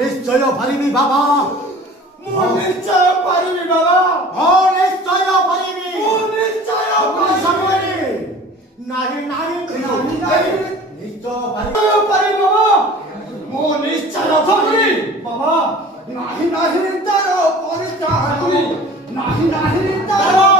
নিশ্চয় পারিবি বাবা, নিশ্চয় পারিবি বাবা, নিশ্চয় পারিবি, নিশ্চয় নাহি নাহি নিশ্চয় পারি বাবা, নিশ্চয় পারি বাবা, নাহি নাহি তার পরিচয়, নাহি নাহি তার